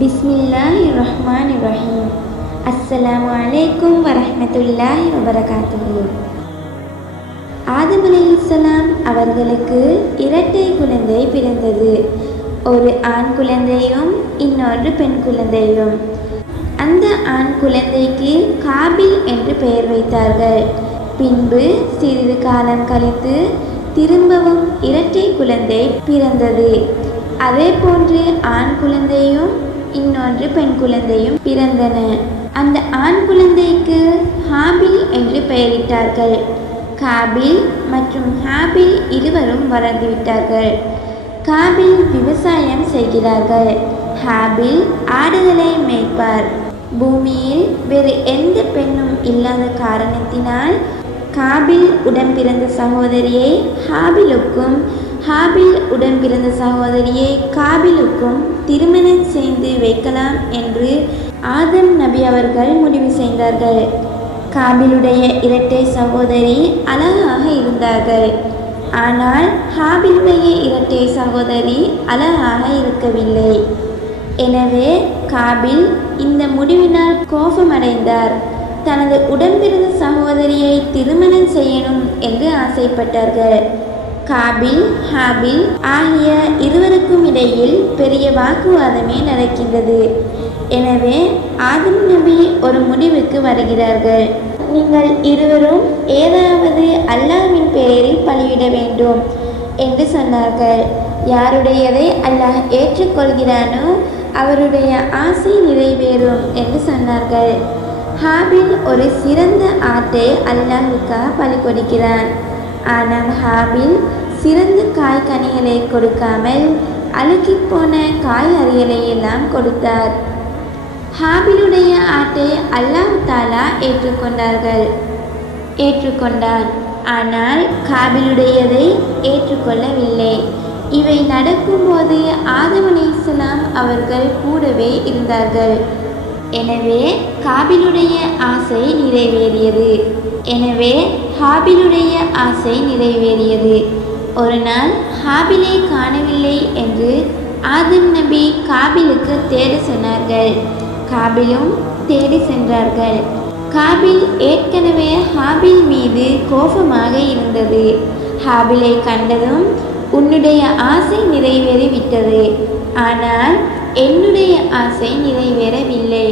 பிஸ்மில்லாஹிர்ரஹ்மானிர்ரஹீம். அஸ்ஸலாமு அலைக்கும் வரஹ்மத்துல்லாஹி வபரகாத்துஹு. ஆதம் அலைஹிஸ்ஸலாம் அவர்களுக்கு இரட்டை குழந்தை பிறந்தது. ஒரு ஆண் குழந்தையும் இன்னொரு பெண் குழந்தையும். அந்த ஆண் குழந்தைக்கு காபில் என்று பெயர் வைத்தார்கள். பின்பு சிறிது காலம் கழித்து திரும்பவும் இரட்டை குழந்தை பிறந்தது. அதே போன்று ஆண் குழந்தையும் இன்னொன்று பெண் குழந்தையும் பிறந்தன. அந்த ஆண் குழந்தைக்கு ஹாபில் என்று பெயரிட்டார்கள். காபில் மற்றும் ஹாபில் இருவரும் வளர்ந்துவிட்டார்கள். காபில் விவசாயம் செய்கிறார்கள். ஹாபில் ஆடுகளை மேய்ப்பார். பூமியில் வேறு எந்த பெண்ணும் இல்லாத காரணத்தினால் காபில் உடன் பிறந்த சகோதரியை ஹாபிலுக்கும் ஹாபில் உடன் பிறந்த சகோதரியை காபிலுக்கும் திருமணம் செய்து வைக்கலாம் என்று ஆதம் நபி அவர்கள் முடிவு செய்தார்கள். காபிலுடைய இரட்டை சகோதரி அழகாக இருந்தார்கள். ஆனால் ஹாபிலுடைய இரட்டை சகோதரி அழகாக இருக்கவில்லை. எனவே காபில் இந்த முடிவினால் கோபமடைந்தார். தனது உடன்பிறந்த சகோதரியை திருமணம் செய்யணும் என்று ஆசைப்பட்டார்கள். காபில் ஹாபில் ஆகிய இருவருக்கும் இடையில் பெரிய வாக்குவாதமே நடக்கின்றது. எனவே ஆதம் நபி ஒரு முடிவுக்கு வருகிறார்கள். நீங்கள் இருவரும் ஏதாவது அல்லாஹ்வின் பெயரில் பலியிட வேண்டும் என்று சொன்னார்கள். யாருடையதை அல்லாஹ் ஏற்றுக்கொள்கிறானோ அவருடைய ஆசை நிறைவேறும் என்று சொன்னார்கள். ஹாபில் ஒரு சிறந்த ஆட்டை அல்லாஹ்வுக்காக பலி கொடுக்கிறான். ஆனால் ஹாபில் சிறந்த காய்கனிகளை கொடுக்காமல் அழுகிப்போன காய்கறிகளை எல்லாம் கொடுத்தார். ஹாபிலுடைய ஆட்டை அல்லாஹ் தாலா ஏற்றுக்கொண்டான். ஆனால் காபிலுடையதை ஏற்றுக்கொள்ளவில்லை. இவை நடக்கும்போது ஆதம் அலைஹிஸ்ஸலாம் அவர்கள் கூடவே இருந்தார்கள். எனவே காபிலுடைய ஆசை நிறைவேறியது. ஒரு நாள் ஹாபிலை காணவில்லை என்று ஆதம் நபி காபிலுக்கு தேட சொன்னார்கள். காபிலும் தேடி சென்றார்கள். காபில் ஏற்கனவே ஹாபில் மீது கோபமாக இருந்தது. ஹாபிலை கண்டதும் உன்னுடைய ஆசை நிறைவேறிவிட்டது, ஆனால் என்னுடைய ஆசை நிறைவேறவில்லை.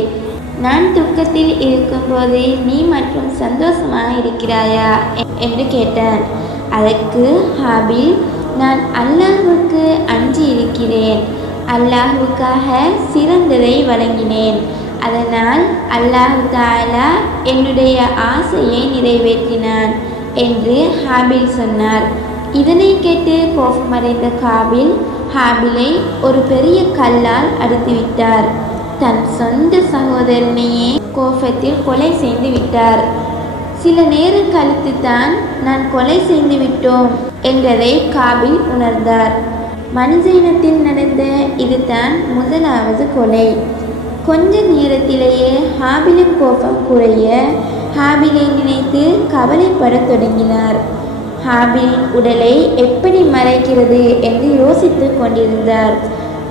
நான் துக்கத்தில் இருக்கும்போது நீ மற்றும் சந்தோஷமாக இருக்கிறாயா என்று கேட்டான். அதற்கு ஹாபில், நான் அல்லாஹ்வுக்கு அஞ்சி இருக்கிறேன். அல்லாஹ்வுக்காக சிறந்ததை வழங்கினேன். அதனால் அல்லாஹ் தஆலா என்னுடைய ஆசையை நிறைவேற்றினான் என்று ஹாபில் சொன்னார். இதனை கேட்டு கோபமடைந்த காபில் ஹாபிலை ஒரு பெரிய கல்லால் அடித்துவிட்டார். தன் சொந்த சகோதரனையே கோபத்தில் கொலை செய்து விட்டார். சில நேரம் கழித்து தான் நான் கொலை செய்து விட்டோம் என்றதை காபில் உணர்ந்தார். மனித இனத்தில் நடந்த இதுதான் முதலாவது கொலை. கொஞ்ச நேரத்திலேயே ஹாபிலின் கோபம் குறைய ஹாபிலை நினைத்து கவலைப்படத் தொடங்கினார். ஹாபிலின் உடலை எப்படி மறைக்கிறது என்று யோசித்து கொண்டிருந்தார்.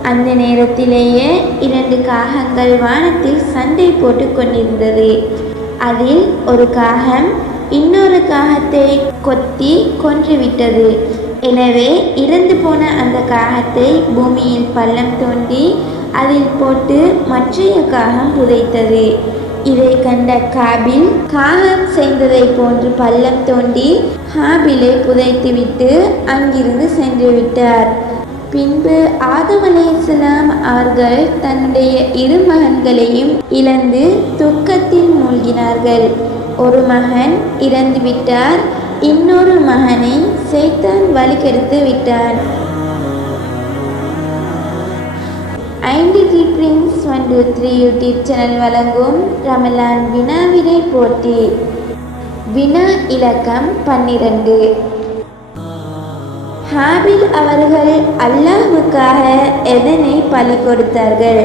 அந்த நேரத்திலேயே 2 காகங்கள் வானத்தில் சண்டை போட்டு கொண்டிருந்தது. அதில் ஒரு காகம் இன்னொரு காகத்தை கொத்தி கொன்றுவிட்டது. எனவே இறந்து போன அந்த காகத்தை பூமியில் பள்ளம் தோண்டி அதில் போட்டு மற்றைய காகம் புதைத்தது. இதை கண்ட காபில் காகம் செய்ததை போன்று பள்ளம் தோண்டி ஹாபிலை புதைத்துவிட்டு அங்கிருந்து சென்று விட்டார். பின்பு ஆதம் அலைஹிஸ்ஸலாம் அவர்கள் தன்னுடைய 2 மகன்களையும் இழந்து துக்கத்தில் மூழ்கினார்கள். ஒரு மகன் இறந்து விட்டார். இன்னொரு மகனை சைத்தான் வழிகெடுத்து விட்டான். 5 Prince 123 யூடியூப் சேனல் வழங்கும் ரமலான் வினாவிடை போட்டி. வினா இலக்கம் 12. ஹாபில் அவர்கள் அல்லாஹ்வுக்காக எதனை பலி கொடுத்தார்கள்?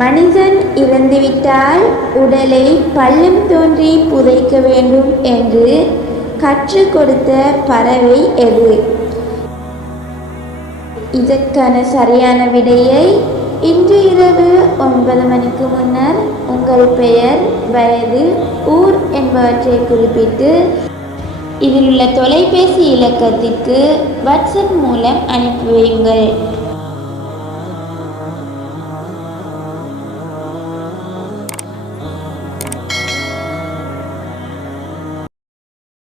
மனிதன் இறந்துவிட்டால் உடலை பள்ளம் தோன்றி புதைக்க வேண்டும் என்று கற்றுக் கொடுத்த பறவை எது? இதற்கான சரியான விடையை இன்று இரவு 9 மணிக்கு முன்னர் உங்கள் பெயர், வயது, ஊர் என்பவற்றை குறிப்பிட்டு இதில் உள்ள தொலைபேசி இலக்கத்திற்கு வாட்ஸ்அப் மூலம் அனுப்பி வையுங்கள்.